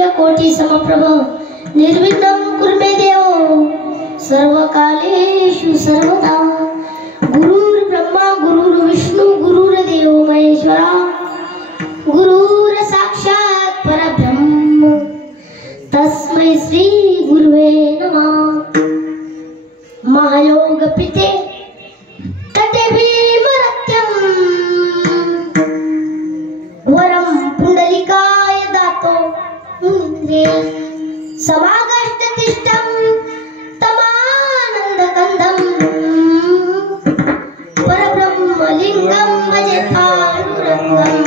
सूर्यकोटि समप्रभ निर्विघ्नं कुरु मे देव सर्वकालेषु सर्वदा। गुरुर्ब्रह्मा गुरुर्विष्णु गुरुर्देवो महेश्वरा गुरुर् साक्षात् परब्रह्म तस्मै श्री गुरुवे नमः। महायोग पिते तटे भीमरत्यं वरं पुंडलिकाय दातो समागष्टतिष्ठं तमानन्दकन्दं परब्रह्मलिङ्गं भजे पाण्डुरङ्गम्।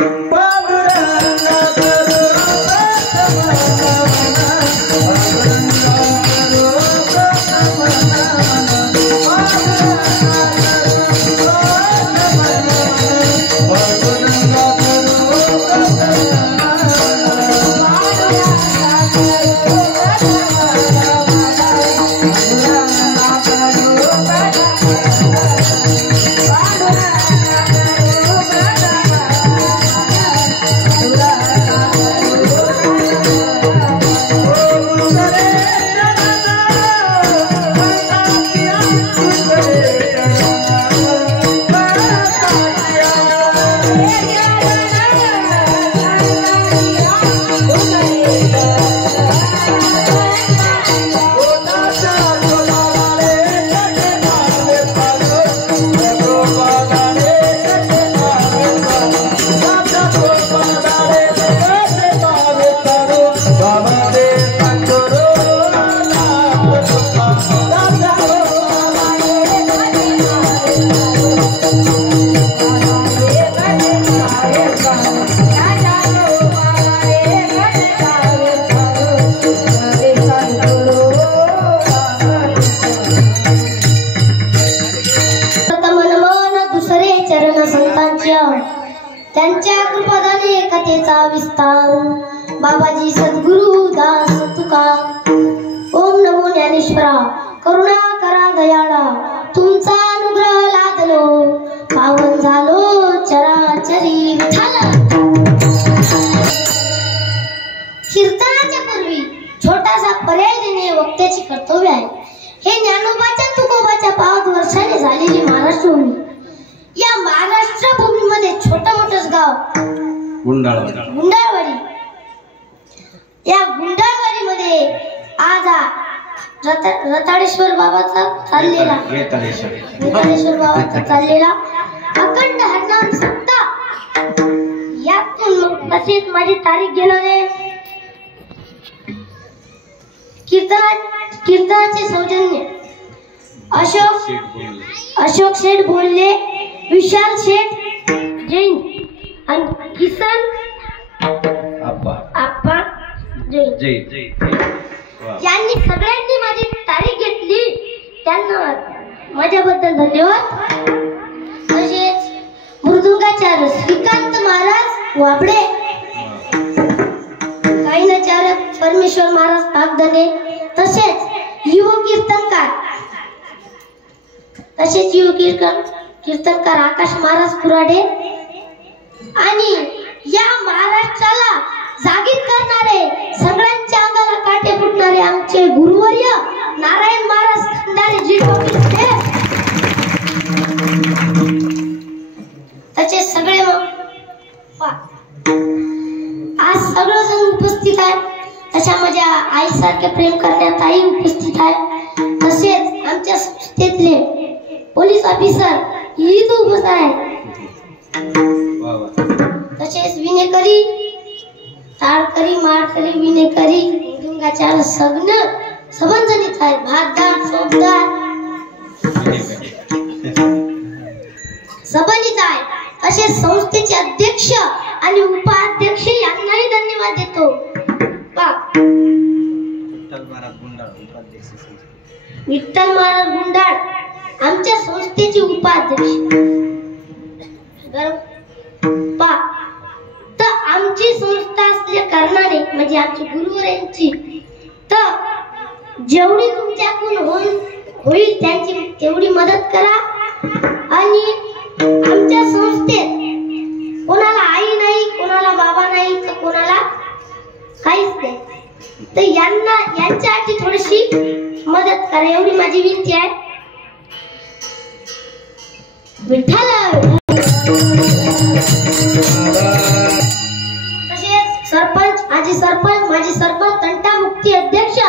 त्यांच्या कृपादाने कथेचा विस्तार बाबाजी सद्गुरु दास तुका। ओम नमो ज्ञानेश्वरा करुणा करा दयाळा तुमचा अनुग्रह लादलो पावन झालो चराचरी विठ्ठल। कीर्तनाच्या पूर्वी छोटासा पर्याय देणे वक्त्याचे कर्तव्य आहे। हे ज्ञानोबाच्या तुकोबाच्या 5 वर्षाने झालेली महाराष्ट्र भूमी। या महाराष्ट्र भूमीमध्ये छोट मोठंच गाव गुंडाळवाडी। या गुंडाळवाडीमध्ये आज रताळेश्वर बाबाचा चाललेला अखंड हरिनाम सप्ताह यातून तसेच माझी तारीख घेणारे कीर्तनाचे सौजन्य अशोक शेठ बोलले, विशाल शेठ जैन आणि किसन आप्पा जैन यांनी सगळ्यांनी माझी तारीख घेतली त्यांना माझ्याबद्दल धन्यवाद। तसेच मृदुंगाचार्य श्रीकांत महाराज वाबडे, गायनाचार्य परमेश्वर महाराज पागधने, तसेच युवा कीर्तनकार आकाश महाराज कुराडे आणि या महाराष्ट्राला जागीत करणारे सगळ्यांच्या अंगाला काटे फुटणारे आमचे गुरुवर्य नारायण महाराज खंडारे जी त्याचे सगळे आज सगळेजण उपस्थित आहेत। तशा माझ्या आईसारखे प्रेम करण्यात आई उपस्थित आहे। तसेच आमच्या संस्थेतले पोलीस ऑफिसर ही उपस्थित आहे। तसेच विनेकरी ताळकरी माळकरी विनेकरी मृदुंगाचार्य सबंजनीत आहेत। भातदार चोपदार सबंधित आहे। तसेच संस्थेचे अध्यक्ष आणि उपाध्यक्ष यांनाही धन्यवाद देतो। विठ्ठल महाराज गुंडाळ आमच्या संस्थेचे उपाध्यक्ष तर आमची संस्था असल्या कारणाने म्हणजे आमची गुरुवरांची तर जेवढी तुमच्याकडून होईल त्यांची तेवढी मदत करा। आणि आमच्या संस्थेत कोणाला आई नाही, कोणाला बाबा नाही, तर कोणाला काहीच नाही। तर यांच्यासाठी थोडीशी मदत करा एवढी माझी विनंती आहे. विठ्ठल तसेच सरपंच माजी सरपंच तंटा मुक्ती अध्यक्ष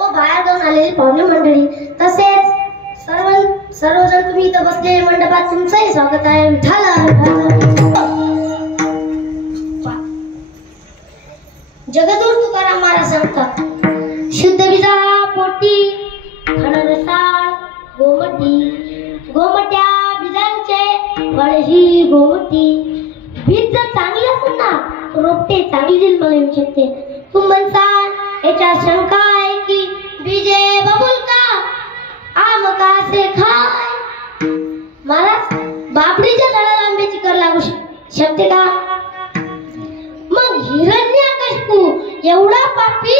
व बाहेर जाऊन आलेली पाहुणे मंडळी तसेच सर्वजण तुम्ही इथं बसलेले मंडपात तुमचंही स्वागत आहे. जगद्गुरु तुकाराम महाराज सांगतात शुद्ध बीजा पोटी खणरसाळ गोमट्या बीजांचे फळ ही गोमटी. बीज जर चांगली असेल ना रोपटे चांगली जन्माला येऊ शकते. तुम्ही म्हणसाल याच्या शंका आहे की बीजे बबुल का आम का से खाय. महाराज बाबडीच्या झाडाला आंब्याची कर लागू शकते का. मग हिरण्यकशिपू एवढा पापी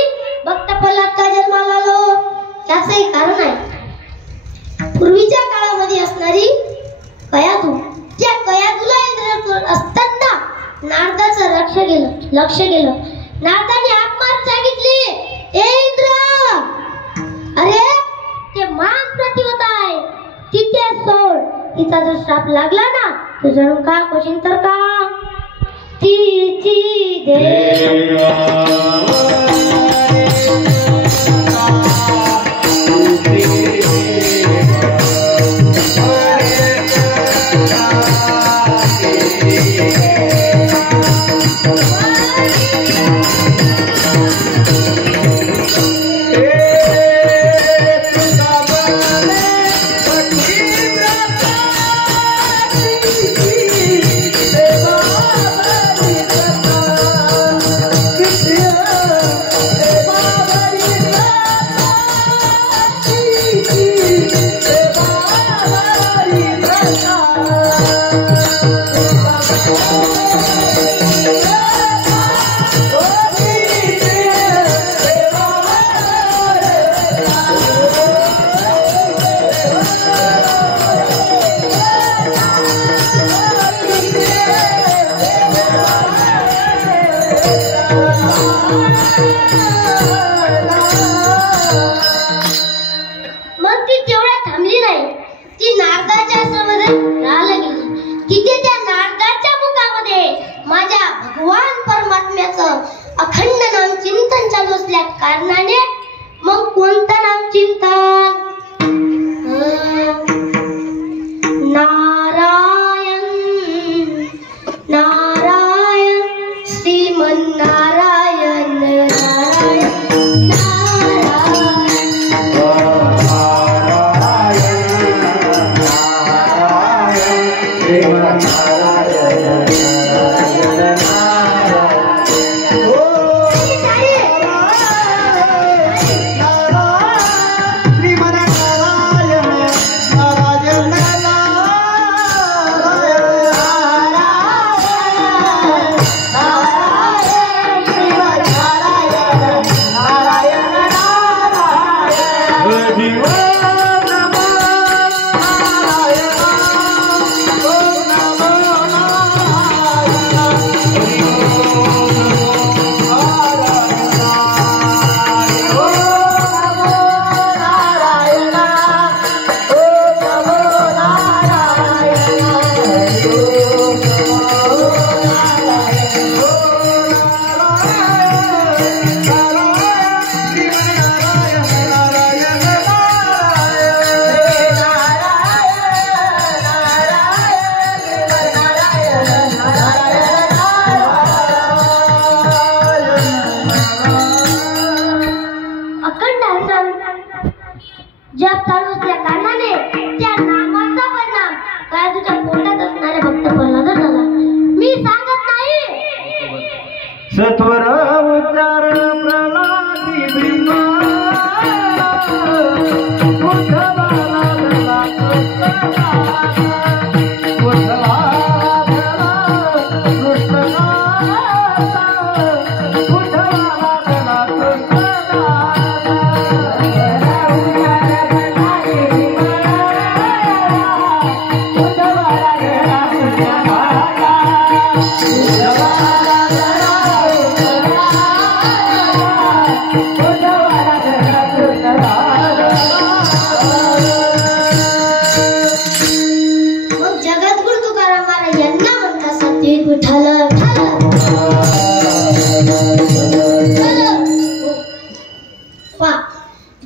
भक्त प्रल्हाद का जन्माला आलो त्याचंही कारण आहे. पूर्वीच्या काळामध्ये असणारी कयाधू त्या कयाधूला इंद्र असताना नारदाचं लक्ष गेलं. नारदाने हाक मारून सांगितली ए इंद्र अरे ते मान प्रतिवत आहे तिथे सोड. तिचा जर श्राप लागला ना तर जणू का कोशिन तर का तिची देव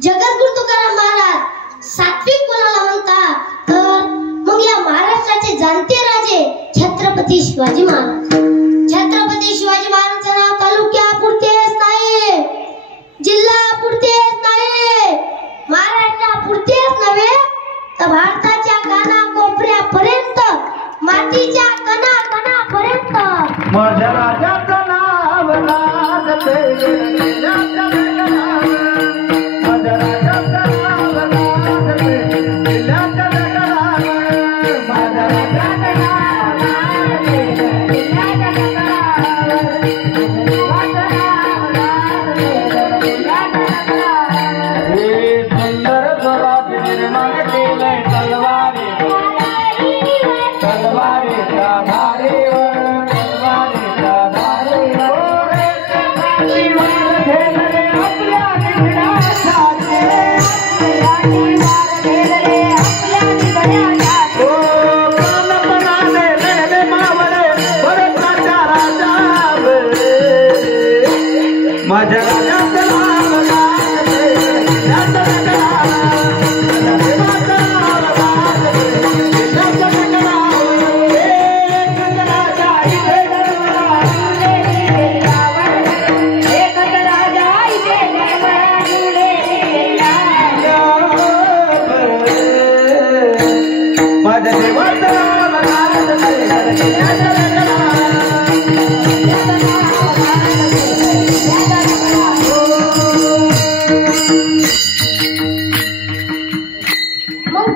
जगद्गुरु तुकाराम महाराज सात्विक कोणाला म्हणतात तर मग या महाराष्ट्राचे जाणते राजे छत्रपती शिवाजी महाराज. छत्रपती शिवाजी महाराजांचं नाव तालुक्यापुरतेच नाही, जिल्हापुरतेच नाही, महाराष्ट्रापुरतेच नव्हे तर भारताच्या कानाकोपऱ्यापर्यंत, मातीच्या कणाकणापर्यंत माझ्या राजाचं नाव लागते.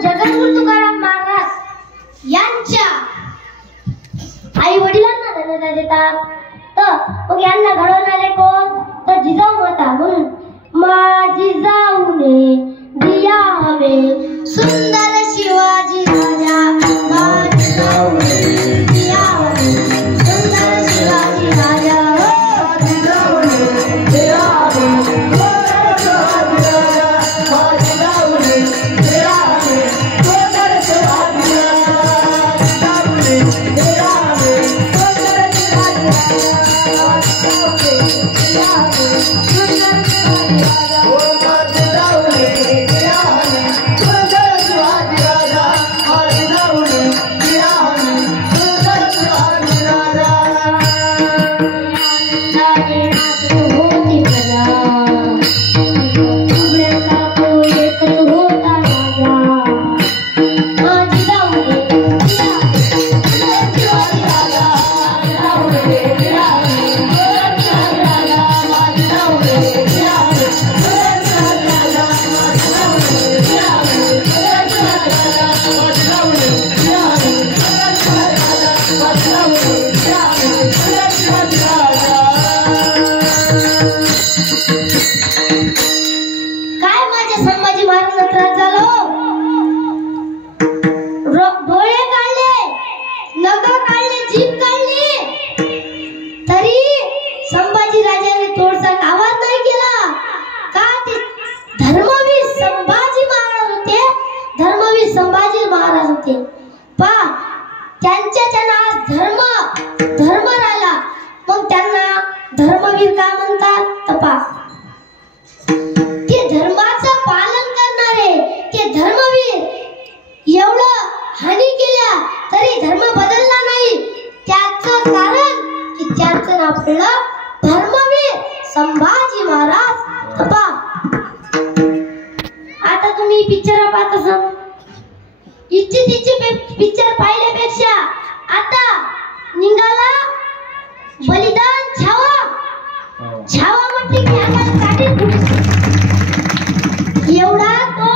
जगद्गुरु तुकाराम महाराज यांच्या आई वडिलांना धन्यवाद देतात. तर मग यांना घडवणारे कोण तर जिजाऊ माता. म्हणून माझी जाऊने दिया हवे सुंदर शिवाजी राजा, माझी जाऊने दिया हवे सुंदर शिवाजी राजा, माझी जाऊने दिया हवे सुंदर शिवाजी राजा, माझी जाऊने दिया हवे सुंदर शिवाजी राजा, जाऊने दिया हवे सुंदर शिवाजी राजा, दिया हवे सुंदर शिवाजी राजा, माझी जाऊने दिया हवे सुंदर शिवाजी राजा, माझी जाऊने दिया हवे सुंदर शिवाजी राजा. आनंदाने नाचत होती प्रजा, उघड्याचा तो एकच होता राजा, माझी जाऊने दिया हवे सुंदर शिवाजी राजा, माझी जाऊने दिया हवे सुंदर शिवाजी राजा, माझी जाऊने दिया हवे सुंदर शिवाजी राजा, माझी जाऊने दिया हवे सुंदर शिवाजी राजा, माझी जाऊने दिया हवे सुंदर शिवाजी राजा, माझी जाऊने दिया हवे सुंदर शिवाजी राजा. काय माझ्या संभाजी महाराजांना त्रास झाला हो? डोळे काढले, नख काढले, जीभ काढली, तरी संभाजी राजाने थोडसा आवाज नाही केला. का ते धर्मवीर संभाजी महाराज होते, धर्मवीर संभाजी महाराज होते. पा त्यांच्या नावात धर्म राहिला, मग त्यांना धर्मवीर का म्हणतात तपा. ते धर्माचं पालन करणारे ते धर्मवीर एवढं हानी केल्या तरी धर्म बदलला नाही. त्याचं कारण की त्याचं नाव पडलं धर्मवीर संभाजी महाराज तपा. आता तुम्ही पिक्चर पाहत असाल, इच्छितीचे पिक्चर पाहिल्यापेक्षा आता निघाला बलिदान छावा. छावा म्हटली की आता काठी एवढा तो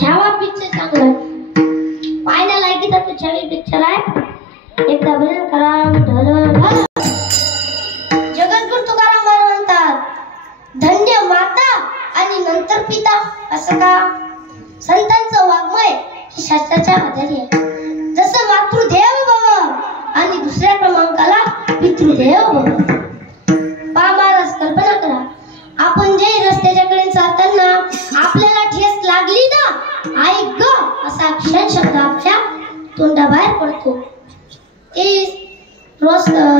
छावा पिक्चर चांगला पाहायला लायकीचा तो छावी पिक्चर आहे. एकदा भजन करा ढल. जगद्गुरु तुकाराम महाराज म्हणतात धन्य माता आणि नंतर पिता. असं का? संतांचं वाङ्मय ही शास्त्राच्या आधारे आहे. जसं मातृदेव भव आणि दुसऱ्या क्रमांकाला पितृदेव भव. पहा महाराज, कल्पना करा आपण कोणत्याही रस्त्याच्याकडे चालताना आपल्याला ठेस लागली ना, आई ग असा क्षण शब्द आपल्या तोंडाबाहेर पडतो.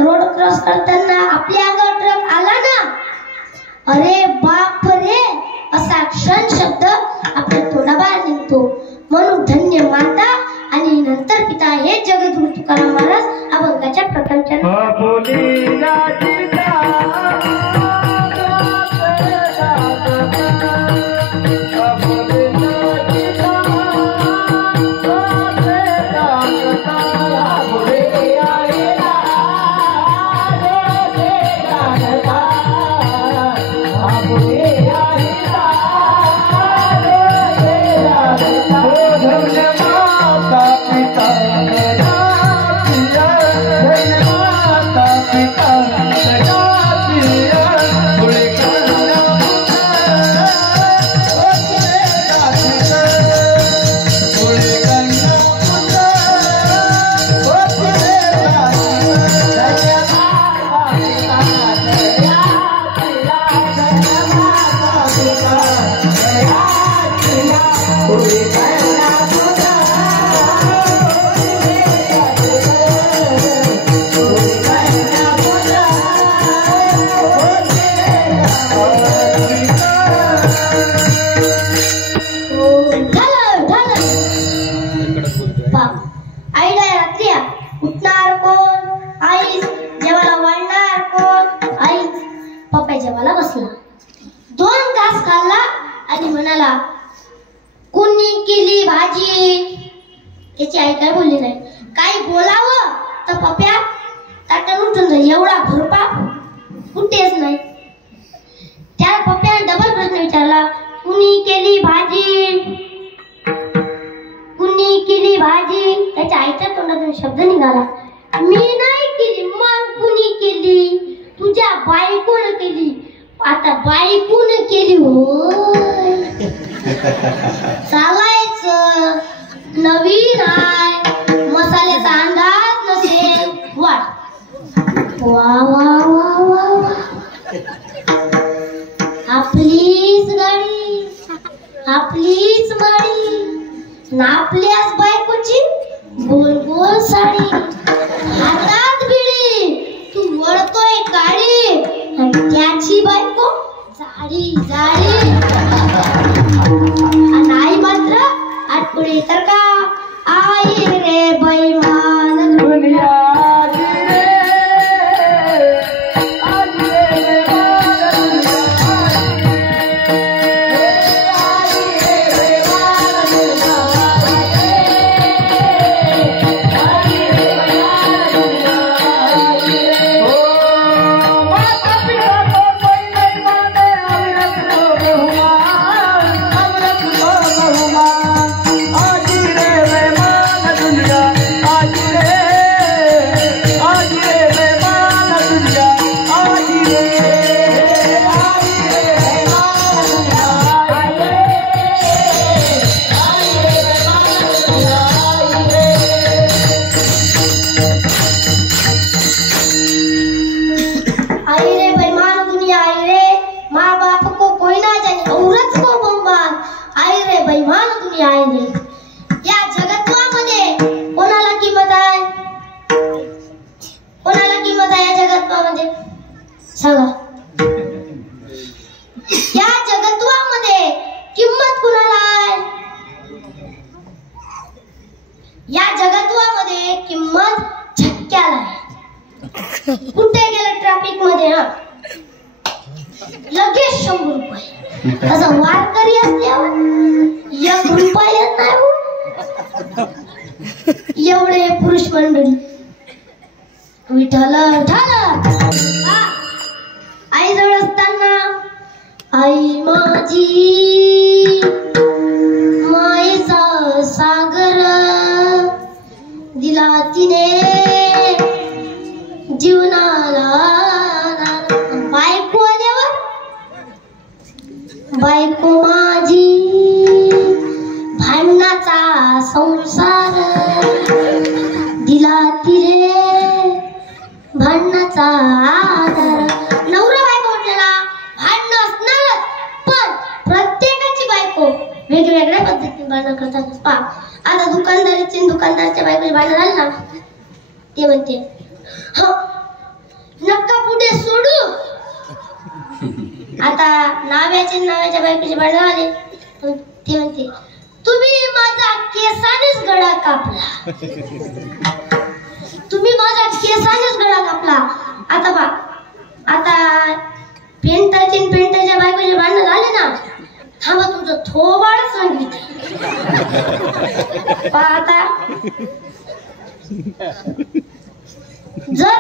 रोड क्रॉस करताना आपल्या अंगावर ट्रक आला ना, अरे बाप रे असा क्षण शब्द आपल्या तोंडाबाहेर निघतो. म्हणून धन्य माता आणि नंतर पिता हे जगद्गुरु तुकाराम महाराज अभंगाच्या प्रथमच्या याची आई काय बोलली नाही. काही बोलावं तर पप्या ताटण उठून जाईल, एवढा भरपा कुठेच नाही. त्या पप्याने डबल प्रश्न विचारला, कुणी केली भाजी, कुणी केली भाजी. त्याच्या आईच्या तोंडातून शब्द निघाला, मी नाही केली. मग कुणी केली? तुझ्या बायकोनं केली. आता बायकोनं केली होय. चालायचं नवीन आहे, मसाल्याचा अंदाज नसेल वाढ. वा वा वा वा वा, आपलीच गाडी आपलीच माडी ना, आपल्याच बायकोची गोल गोल साडी, हातात बिडी, तू वळतोय काडी आणि त्याची बायको जाडी जाडी. नाही मात्र आठवडे तर का आई रे बैमान दुनिया. या जगत्वामध्ये किंमत कुणाला आहे? या जगत्वामध्ये किंमत झटक्याला आहे. कुठे गेलं ट्रॅफिक मध्ये हा लगेच 100 रुपये. असं वारकरी असल्यावर 1 रुपया येत नाही हो. एवढे पुरुष मंडळी विठ्ठल विठ्ठल. आई जवळ असताना आई माझी मायेचा सागर दिला तिने जीवनाला. बायको आल्यावर बायको माझी भांडणाचा संसार दिला तिने भांडणाचा आधार. नवरा बायको म्हटलेला भांडण असणारच, भांडण करतात. पहा आता दुकानदाराच्या बायकोचे भांडण झाले ना, ते म्हणते नक्का पुढे सोडू. आता नाव्याच्या बायकोचे भांडण झाले, ते म्हणते तुम्ही माझा केसानेच गळा कापला. तुम्ही माझा केसानेच गळा कापला. आता बा आता पेंटाच्या बायकोचे भांडण झाले ना, थांबा तुमचं थोबाड सांगितलं. आता जर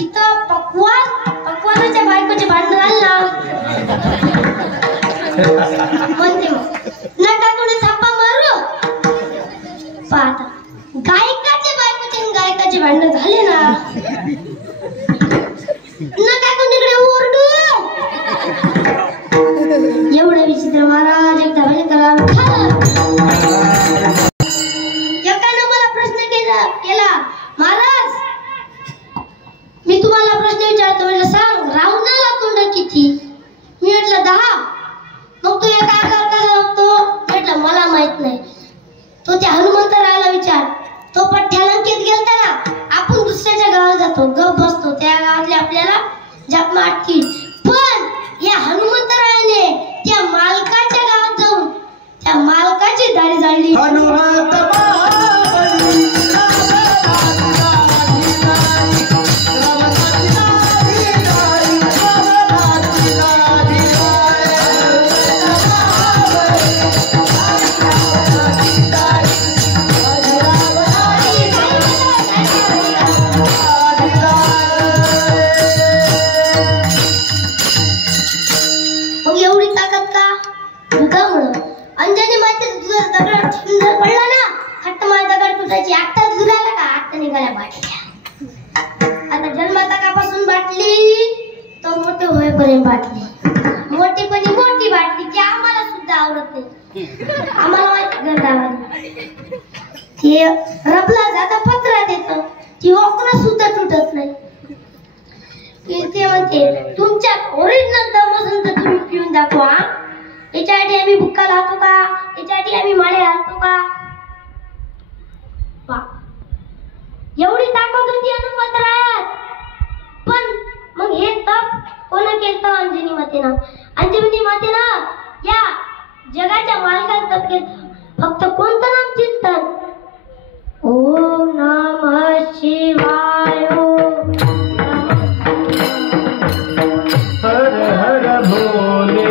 इथं पकवानाच्या बायकोचे भांडण झाले ना, म्हणते मग नका कोणी थापा मारू. आता गायकाचे भांडण झाले ना, नका कोणीकडे ओरडू. एवढं विचित्र महाराज एकदा भले करा. एकानं मला प्रश्न केला महाराज, मी तुम्हाला प्रश्न विचारतो, म्हटलं सांग रावणाला तोंड किती? मी म्हटलं 10. मग तू एका आकार कसा बघतो? म्हटलं मला माहित नाही. तो त्या हनुमंतरायाला विचार. तो पठ्ठ्या लंकेत गेलता ना, आपण दुसऱ्याच्या गावात जातो, गप बसतो, त्या गावातले आपल्याला जप मारतील. पण या हनुमंतरायाने त्या मालकाच्या गावात जाऊन त्या मालकाची दाढी जाळली. अंजनी मातेचा दुधाचा दगड सुंदर पडला ना, खट्टमाळ दगड तुटायची. आत्ता दूध आला का, आत्ता निघाल्या बाटल्या. आता जन्मताकापासून बाटली तो मोठे होईपर्यंत बाटली. मोठीपणी मोठी बाटली ती आम्हाला सुद्धा आवडत नाही. आम्हाला माहिती गंधावाली ते रबला जाता पत्रा देत, ती वापरा सुद्धा तुटत नाही. ते म्हणते तुमच्या ओरिजिनल दम असेल तर तुम्ही पिऊन दाखवा. याच्यासाठी आम्ही बुक्का लावतो का? याच्यासाठी आम्ही माळे घालतो का? एवढी ताकद होती हनुमंतरायात. पण मग हे तप कोण केलं? अंजनी मातेनं. अंजनी मातेनं या जगाच्या मालकाचं तप केलं. फक्त कोणतं नाम चिंतन? ओम नमः शिवाय. हर हर भोले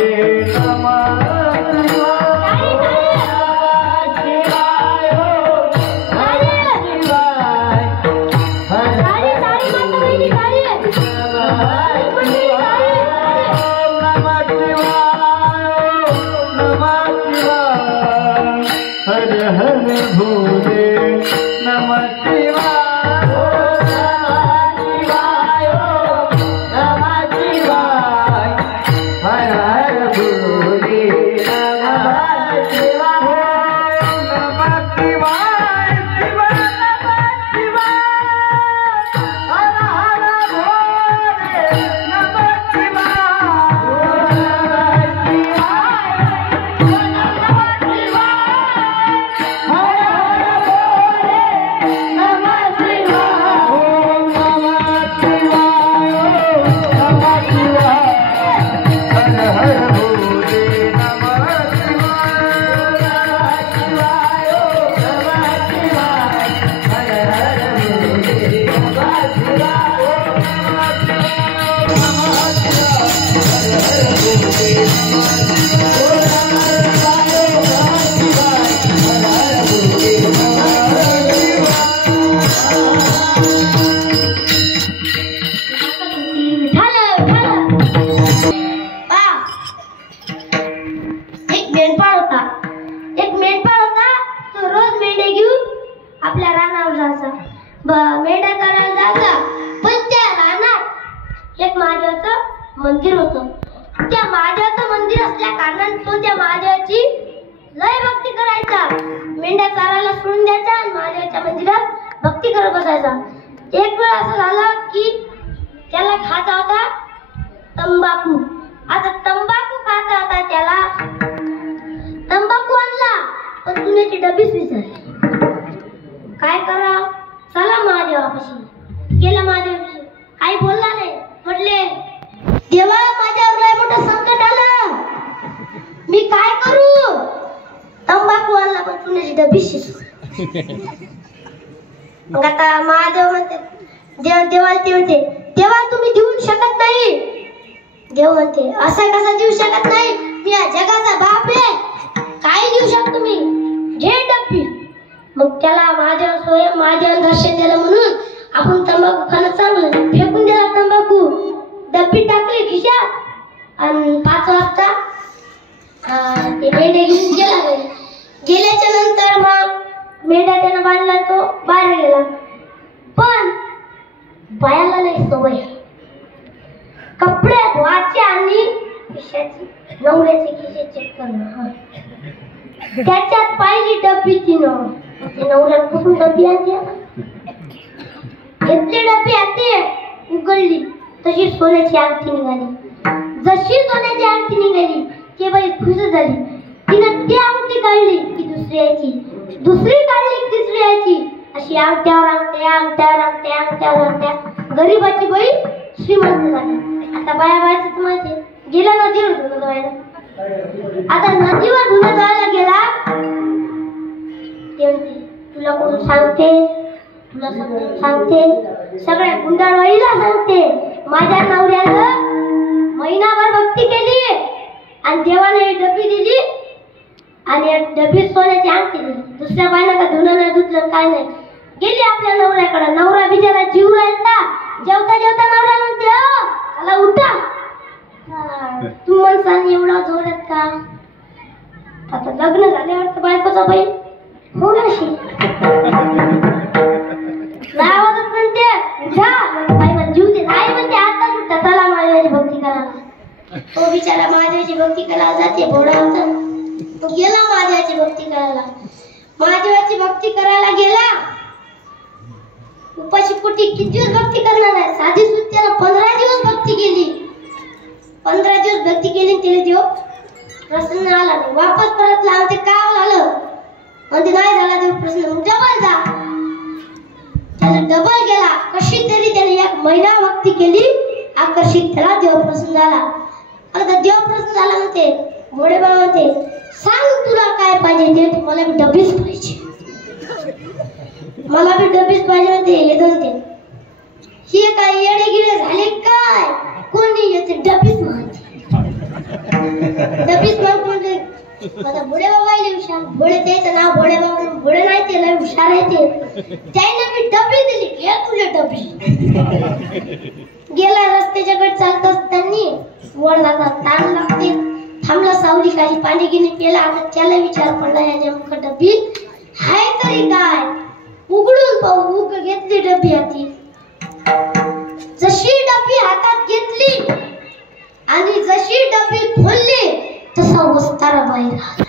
मेंढ्या चारायला जायचा. पण त्या रानात एक महादेवाचं मंदिर होतं. त्या महादेवाचं मंदिर असल्या कारणाने तो त्या महादेवाची लय भक्ती करायचा. मेंढ्या चारायला सोडून द्यायचा आणि महादेवाच्या मंदिरात भक्ती करत बसायचा. एक वेळ असं झालं की त्याला खायचा होता तंबाखू. आता तंबाखू खायचा होता त्याला. तंबाखू आणला पण सोन्याची डबीच विचारली. काय करा, चला महादेवापाशी. गेला महादेवापाशी, काही बोलला नाही. म्हटले, देवा माझ्यावर लय मोठं संकट आलं, मी काय करू? तंबाखू आणला पण सोन्याची डबी शिजवली. मग आता महादेव म्हणते, देवाला ते म्हणते, देवा तुम्ही देऊ शकत नाही. देव म्हणते, असं कसं देऊ शकत नाही, मी या जगाचा बाप आहे, काय देऊ शकतो मी, घे डब्बी. मग त्याला महादेव दर्शन दिलं म्हणून आपण तंबाखू खाणं चांगलं, फेकून दिला तंबाखू, डब्बी टाकली खिशात आणि 5 वाजता ते मेंढ्या घेऊन गेला घरी. गेल्याच्या नंतर मग मेंढ्या त्यानं बांधला, तो बाहेर गेला. पण बायाला लई सवय, कपडे धुवायचे आणि नवऱ्याचे खिसे चेक करणं. त्याच्यात पाहिली डब्बी तिनं. नवऱ्याला कुठून डब्बी आणते, घेतली डब्बी हाती, उघडली, तशी सोन्याची अंगठी निघाली. जशी सोन्याची अंगठी निघाली ती बाई खुश झाली. तिनं ती अंगठी काढली की दुसरी यायची, दुसरी काढली की तिसरी यायची, अशी अंगठ्यावर अंगठ्या, अंगठ्यावर अंगठ्या, अंगठ्यावर अंगठ्या. गरीबाची बाई श्रीमंत झाली. आता बायाचं तर माहिती, गेला नदीवर धुणं धुवायला. आता नदीवर धुणं धुवायला गेला, ते म्हणते, तुला कोण सांगते, तुला सांगते, सगळ्या गुंडाळवाडीला सांगते, माझ्या नवऱ्यानं महिनाभर भक्ती केली आणि देवाने डबी दिली आणि डबीत सोन्याची अंगठी दिली. दुसऱ्या बायला का धुणं नाही धुतलं काय नाही, गेली आपल्या नवऱ्याकडे. नवरा बिचारा जीव राहिला, जेवता जेवता नवरा म्हणते, चला उठा. तू मला सांग, एवढा जोरात का? आता लग्न झाल्यावर तर बायकोचा बाई हो अशी आवाजात म्हणते, उठा. बाई मला जीव दे, नाही म्हणते, आता उठा, चला महादेवाची भक्ती करायला. तो बिचारा महादेवाची भक्ती करायला जाते, घोडा होता, तो गेला महादेवाची भक्ती करायला. महादेवाची भक्ती करायला गेला, उपाशी पोटी किती दिवस भक्ती करणार आहे? साधी सुत्याला 15 दिवस भक्ती केली. 15 दिवस भक्ती केली, तिने देव प्रसन्न आला नाही. वापस परतला, म्हणते का झालं? म्हणते नाही झाला देव प्रसन्न. मग डबल जा. त्याला डबल गेला, कशी तरी त्याने 1 महिना भक्ती केली, आकर्षित त्याला देव प्रसन्न झाला. आता देव प्रसन्न झाला म्हणते, घोडेबा म्हणते, सांग तुला काय पाहिजे ते. मला बी डबीच पाहिजे, मला बी डबीच पाहिजे म्हणते. हे दोन ते हे काय येडे गिडे झाले काय? कोणी येते डबीच मागते, डबीच मागते. म्हणजे माझा भोडेबाबा आहे हुशार, भोडे त्याचं नाव भोडेबाबा, भोडे नाही ते लय हुशार आहे ते. त्याने मी डबी दिली, घे तुझे डबी. गेला रस्त्याच्याकडे चालत असताना वडिलाचा ताण लागते, थांबला, सावली काही पाणी गिनी पेला. आता त्याला विचार पडला, या नेमकं डबी हाय तरी काय? उघडून पाहू, घेतली डबी हाती. जशी डबी हातात घेतली आणि जशी डबी खोलली तसा वस्तारा बाहेर आला.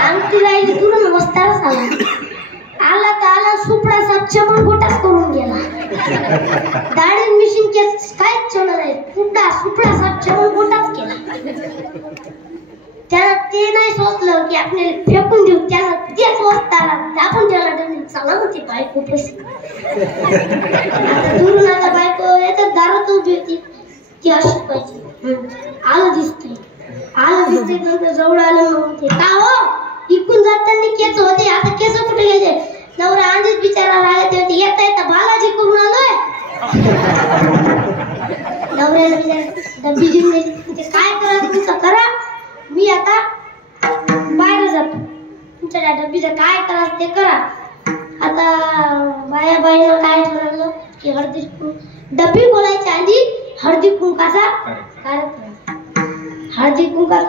आमची राहिली दुरून वस्ताराच आला तर आला, सुपडा साप चमन गोटाच करून गेला. दाढी मिशीन काहीच चमन नाही, सुपडा साप चमन गोटाच केला. त्याला ते नाही सोचलं की आपल्याला फेकून देऊ, त्याला तेच वस्तारा आपण त्याला डबी चांगला होती बायको पैसे. आता दुरून आता बायको याच्यात दारात उभी होती, ती अशी पाहिजे. आलं दिसतंय, नंतर जवळ आलं, म्हणते का हो इकून जाताना केस होते, आता केस कुठे गेले? नवरा आधीच बिचारा राहिला, ते येता येता बालाजी करून आलोय. नवऱ्याला बिचारा डब्बी देऊन द्यायची, काय करा तुमचं करा, मी आता बाहेर जातो, तुमच्या डब्बीचं काय करायचं ते करा. आता बाईनं काय ठरवलं की डब्बी बोलायच्या आधी हळदी कुंकाचा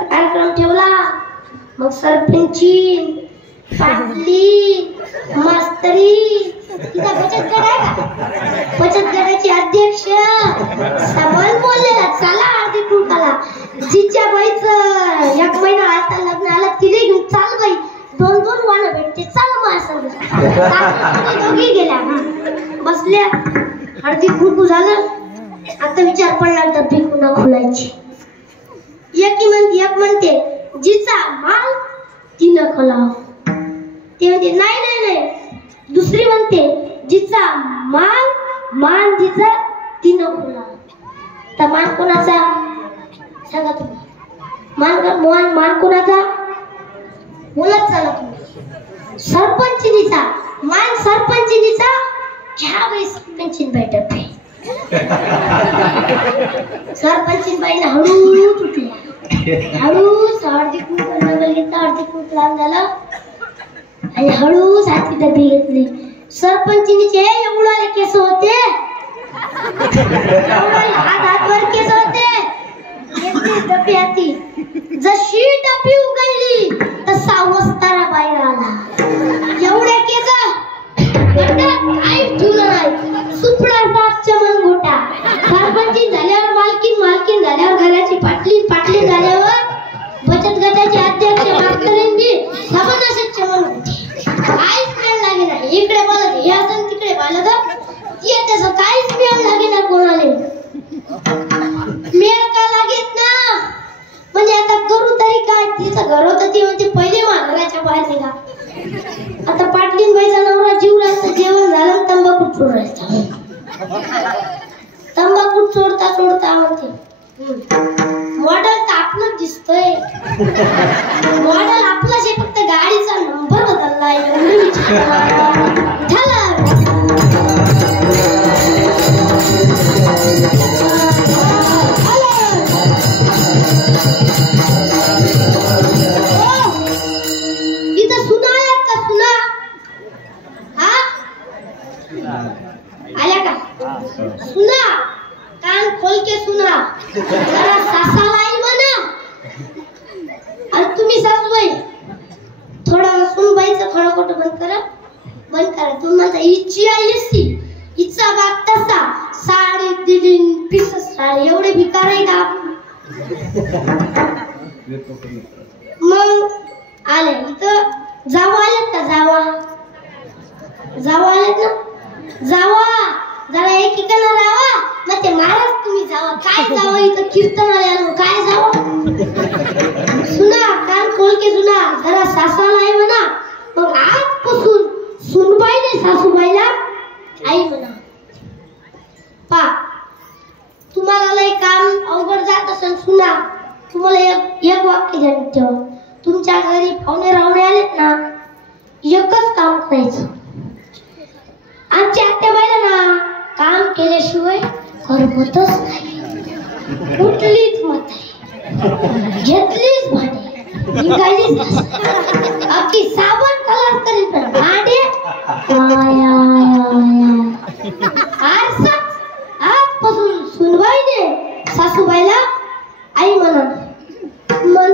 कार्यक्रम ठेवला. मग सरपंची, पाटली, मास्तरी, तिचा बचत गट आहे का, बचत गटाची अध्यक्ष सबल बोललेला, चला हळदी कुंकाला. जिच्या बाईचं 1 महिना आता लग्न आलं, तिने घेऊन चाल बाई, 2-2 वाण भेटते, चाल माझ्या संग. दोघी गेल्या, बसल्या, हळदी कुंकू झालं. आता विचार पडला डब्बी पुन्हा खोलायची. एक म्हणते जिचा माल तिनं खोलाव, ते म्हणते नाही नाही नाही. दुसरी म्हणते जिचा मान जिचा तिनं फुला. तर मान कोणाचा सांगा तुम्ही. मान कोणाचा बोलत चाला तुम्ही. सरपंचिनीचा मान. सरपंचिनीचा घ्या बाई सरपंचिन बाई डबे. सरपंचिन बाईने हळूच उठल्या. हळूच हळदी कुंकू नवल घेतला. हळदी कुंकू लावून झालं आणि हळूच हाती डबी घेतली. सरपंचिनीचे एवढे केस होते. हातवर केस होते. डबी हाती. जशी डबी उघडली तसा वस्तारा बाहेर आला. एवढे केस काही ठेवलं नाही. सुपडा साप चमन गोटा. सरपंची झाल्यावर मालकीन झाल्यावर घराची पाटली झाल्यावर बचत गटाचे अध्यक्ष मास्तरीन बी सबन असे चमन गोटे. काहीच मेळ लागे नाही. इकडे बोलत हे असं तिकडे बोलत त्याचं काहीच मेळ लागे ना कोणाले. मेळ का लागेत ना म्हणजे आता करू तरी काय. तिचं घर होतं ते म्हणजे पहिले घराच्या बाहेर निघा. आता पाटलीन बाईचा नवरा जीव राहायचा. जेवण झालं तंबाखू चोरायचा. तंबाखू चोरता म्हणते मॉडेल तर आपलंच दिसतोय. मॉडेल आपलंच आहे फक्त गाडीचा नंबर बदललाय. एवढं इथं सुना आल्यात का सुना. हा आल्या का सुना. कान खोल के सुना. जरा सासाला आई म्हणा. आणि तुम्ही सासूबाई थोडा सुनबाईचं खरं खोटं बंद करा. तुम्हाला हिची आई असती हिचा बाप तसा. साडी दिली पिसच साडी. एवढे भिकार आहे का. मग आले इथं जावा आलेत का. जावा आलेत ना. जावा जरा एकीकडे राहा. मग ते महाराज तुम्ही जावा. काय जावा इथं कीर्तन आले. काय जावा. सुना कान खोल के सुना. जरा सासाला आई म्हणा. मग आजपासून सुनबाईने सासूबाईला आई म्हणा. पा तुम्हाला लय काम अवघड जात असेल सुना. तुम्हाला एक वाक्य ध्यानात ठेवा. तुमच्या घरी पाहुणे रावणे आलेत ना एकच काम करायचं. आमच्या आत्याबाईला ना काम केल्याशिवाय करमतच नाही. उठलीच मत घेतलीच भांडे निघालीच अगदी साबण कलर करीत पण भांडे आजपासून सुनबाईने सासूबाईला आई म्हणा. मन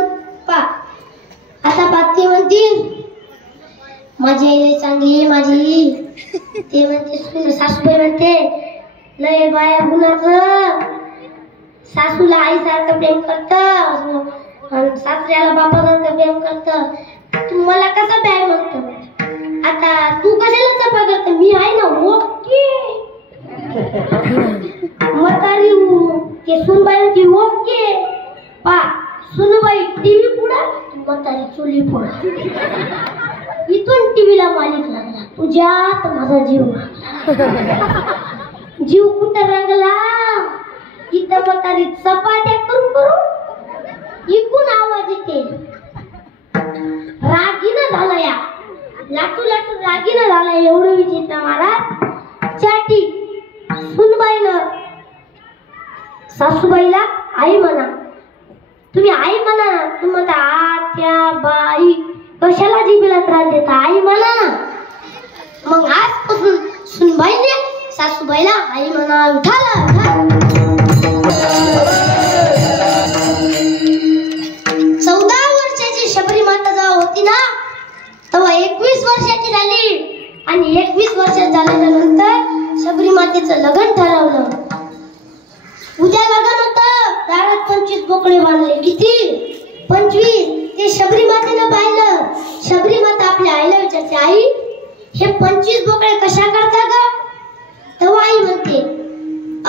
पा आता बाती म्हणतील माझी आई चांगली माझी. ते म्हणते सासूबाई म्हणते लय बाया गुणाचं. सासूला आईसारखं प्रेम करतं. सासऱ्याला बापासारखं प्रेम करतं. तू मला कसं प्याय म्हणतो. आता तू कशाला चपा करत. मी आहे ना ओके. म्हातारी ते सुनबाई होती ओके. पा सुनबाई टीव्ही पुढे म्हातारी चुली पुढे. इथून टीव्हीला मालिक लागला. तुझ्यात माझा जीव लागला. जीव कुठं रंगला. इथं म्हातारी चपाट्या करून इकून आवाज येते. रागीनं झालं या. लाटू रागीनं झालं. एवढं विचित्र महाराज. चाटी सुनबाईनं सासूबाईला आई म्हणा. तुम्ही आई म्हणा ना. तुम्हाला आत्या बाई कशाला जीभेला त्रास देता. आई म्हणा ना. मग आजपासून सुनबाईने सासूबाईला आई म्हणा. उठाला 14 वर्षाची शबरी माता जेव्हा होती ना तेव्हा 21 वर्षाची झाली. आणि 21 वर्षात झाल्यानंतर शबरी मातेचं लग्न ठरवलं. उद्या लग्न होतं. दारात 25 बोकडे बांधले. किती 25. ते शबरी मातेनं पाहिलं. शबरी माता आपल्या आईला विचारते आई हे 25 बोकडे कशा करता ग. तेव्हा आई म्हणते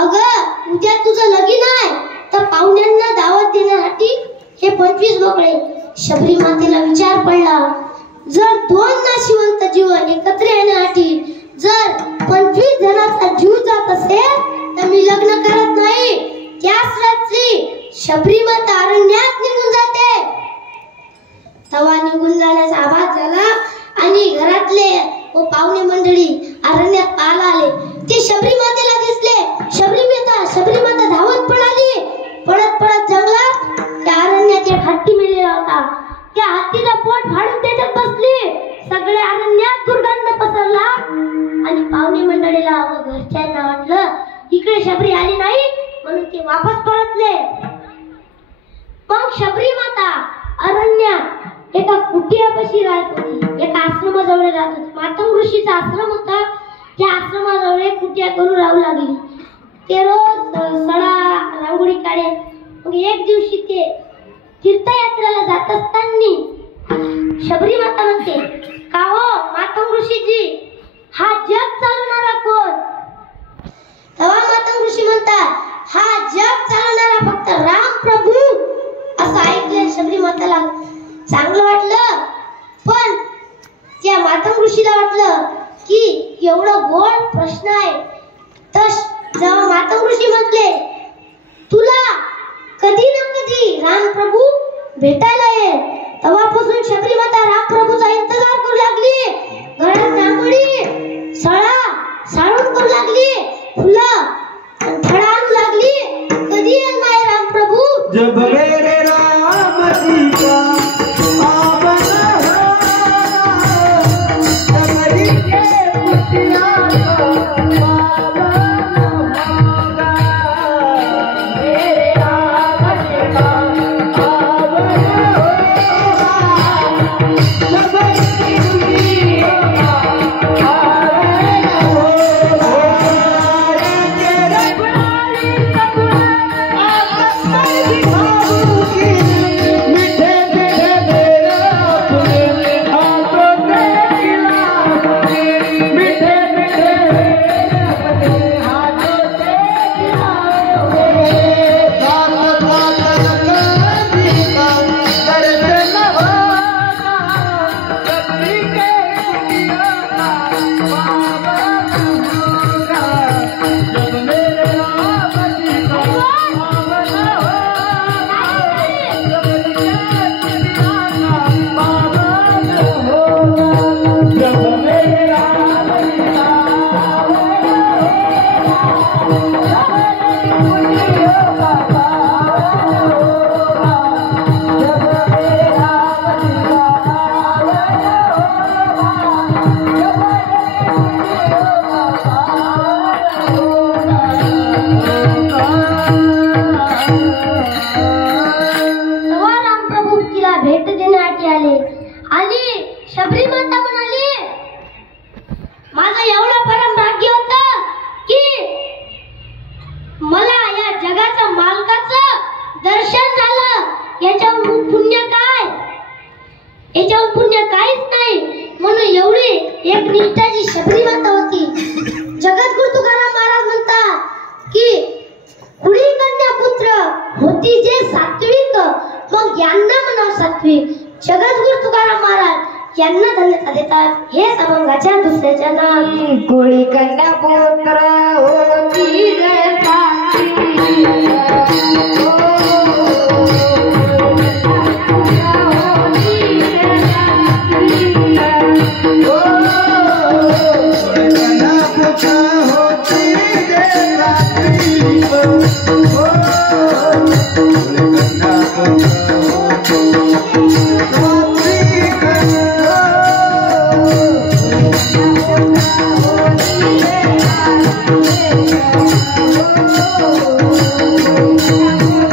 अगं उद्या तुझं लगीन आहे तर पाहुण्यांना दावत देण्यासाठी हे 25 बोकडे. शबरी मातेला विचार पडला जर 2 नाशिवंत जीव एकत्र येण्यासाठी जर 25 जणांचा जीव जात असेल तर मी लग्न करत नाही. त्याच रात्री शबरीमाता अरण्यात निघून जाते. तवा निघून जाण्याचा आभास झाला आणि घरातले व पाहुणे मंडळी अरण्यात पाहायला आले. ते शबरीमातेला दिसले. शबरीमाता धावत पळाली. पळत जंगलात त्या अरण्यात एक हत्ती मेलेला होता. त्या हत्तीचा पोट फाडून त्याच्यात बसली. सगळ्या अरण्यात दुर्गंध पसरला आणि पाहुणे मंडळीला व घरच्यांना वाटलं इकडे शबरी आली नाही म्हणून ते वापस परतले. मग शबरीमाता अरण्यात एका कुटियापाशी राहत होती. एका आश्रमाजवळ राहत होती. मातंग ऋषीचा आश्रम होता. त्या आश्रमाजवळ कुटिया करून राहू लागली. ते रोज सडा रांगोळी काढे. मग एक दिवशी ते तीर्थयात्रेला जात असताना शबरीमाता म्हणते का हो मातंग ऋषीजी हा जग चालवणारा कोण? तेव्हा मातंग ऋषी म्हणतात हा जग चालवणारा फक्त राम प्रभू. असं ऐकलं शबरीमाताला चांगलं वाटलं. पण त्या मातंग ऋषीला वाटलं की एवढं गोड प्रश्न आहे. तर जेव्हा मातंग ऋषी म्हटले तुला कधी ना कधी राम प्रभू भेटायला येईल, तेव्हापासून शबरीमाता राम प्रभूचा इंतजार करू लागली. घरात रांगोळी साळून करू लागली. फुलं फळं आणू लागली. कधी येईल माझे राम प्रभू? जब मेरे राम सीता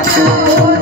Oh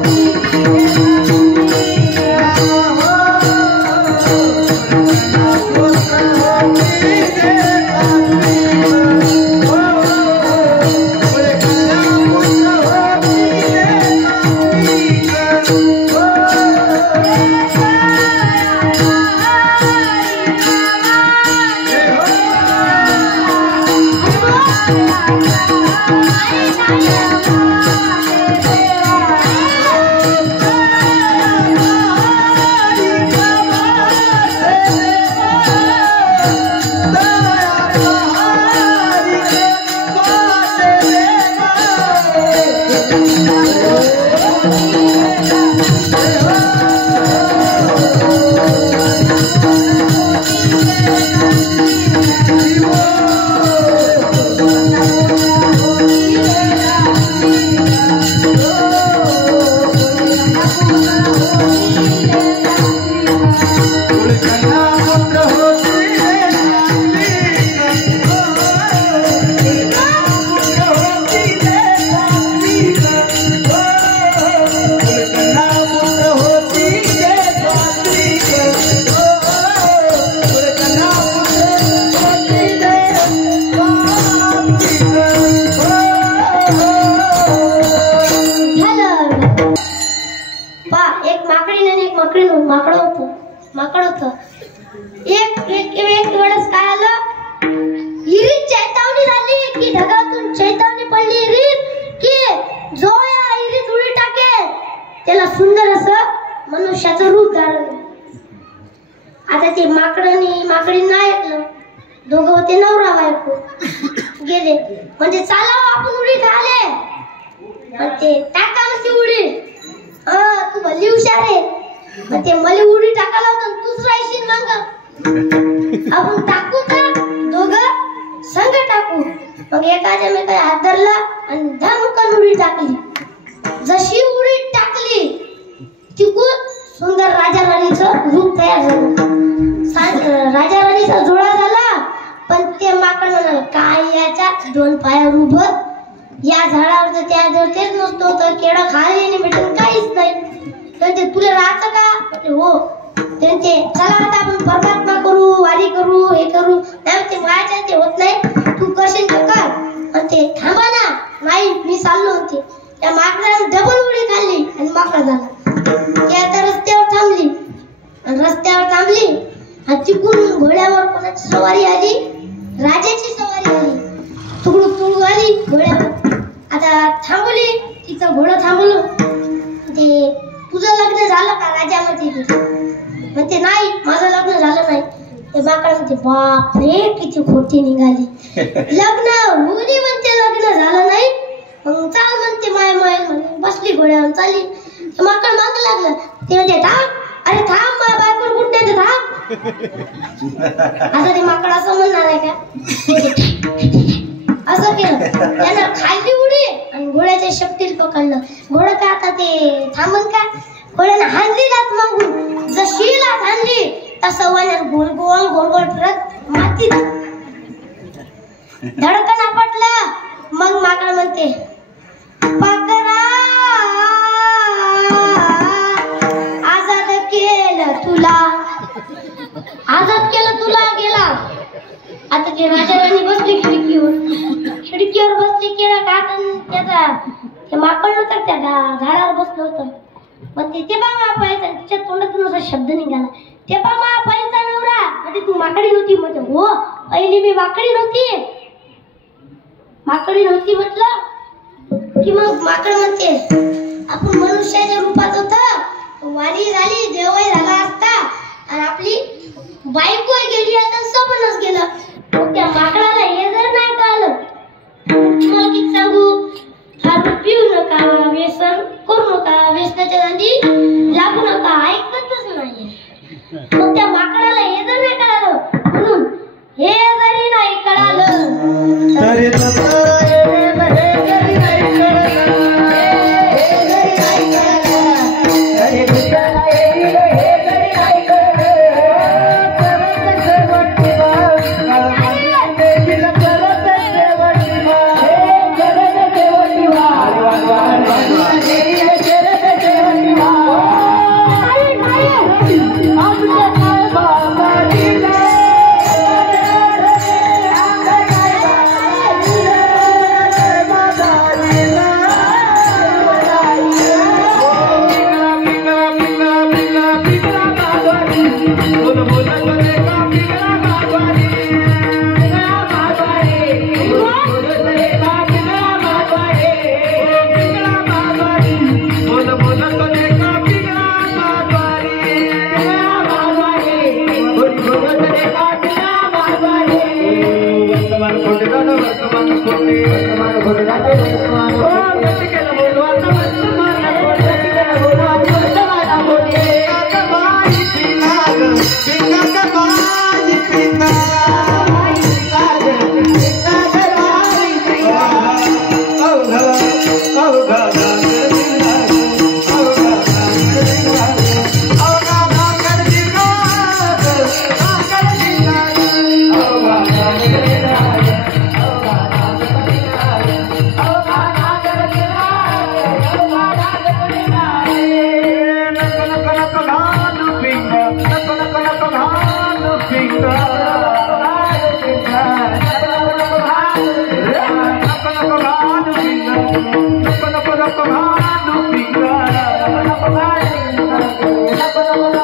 माकड होतं. एक वेळेस काय आलं, हिरीत चैतावणी झाली की ढगातून चैतावणी पडली हिरीत की जो या हिरीत उडी टाकेल त्याला सुंदर असं मनुष्याचं रूप धारण. आता ते माकडीनं नाही ऐकलं. दोघं होते नवरा बायको, गेले म्हणजे चालावं आपण उडी खाले. ते टाका म्हणते उडी, तू भली हुशार आहे. ते मला उडी टाकायला होतं, तूच राहशील मग. आपण टाकू का दोघं संग टाकू. मग एकाच्या मेकाला हात धरला आणि धमकन उडी टाकली. जशी उडी टाकली तिकून सुंदर राजा राणीचं रूप तयार झालं. राजा राणीचा जोडा झाला. पण ते माकड म्हणाल, काय याच्या दोन पायावर उभं, या झाडावर त्या तेच नसतो तर केळं खायला भेटून काहीच नाही. तर ते तुला राहतं का? हो. ते चला आता आपण परमात्मा करू, वारी करू, हे करू. नाही ते मायाच्या ते होत नाही, तू करशील तर कर. आणि ते थांबा ना, नाही मी चाललो होते. त्या माकडाने डबल उडी खाल्ली आणि माकड झाला. ती आता रस्त्यावर थांबली आणि तिकून घोड्यावर कोणाची सवारी आली, राजाची सवारी आली. तुकडू आली घोड्यावर. आता थांबली, तिचं घोडं थांबलं. ते तुझं लग्न झालं का राजा म्हणते नाही माझं लग्न झालं नाही. ते माकड म्हणते बाप रे किती खोटी निघाली. लग्न मुली म्हणते लग्न झालं नाही. मग चाल म्हणते माय म्हणे बसली घोड्यावर चालली. ते माकड माग लागलं. ते म्हणते थांब, अरे थांब माझ्या बायकोला कुठे ते थांब. आता ते माकड असं म्हणणार आहे का? असं केलं त्यानं, खाली उडी आणि घोड्याच्या शक्तीला पकडलं. घोडं का आता ते थांबन का? घोड्यानं हाणली लात मागून. जशी लात हाणली तसं वाण्यात गोल गोल फिरत मातीत धडकन आपटलं. मग माकड म्हणते पाकरा आजाद केलं तुला गेला. आता ते राजा राणी बसली खिडकीवर बसली. केळं खात त्याचा ते माकड होतं त्या झाडावर बसलं होतं. मग ते बा पाहायचा, तिच्या तोंडातून असा शब्द निघाला, ते बा मा पाहिजे नवरा. म्हणजे तू माकडी नव्हती? म्हणजे हो पहिली मी माकडी नव्हती म्हटलं की मग माकड म्हणते आपण मनुष्याच्या रूपात होत, वारी झाली, देवही झाला असता आणि आपली बायको गेली आता सबनच गेलं. मग त्या माकडाला हे जर नाही कळलं, तुम्हाला किती सांगू, दारू पिऊ नका, व्यसन करू नका, व्यसनाच्या नादी लागू नका, ऐकतच नाही. मग त्या माकडाला हे जर नाही कळालं, म्हणून हे जरी नाही कळालं तरी Come on,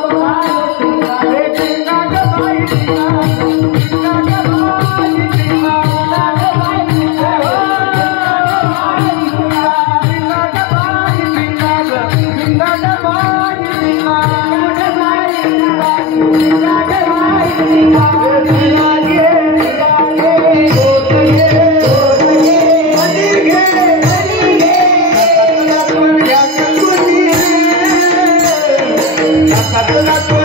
Thank you.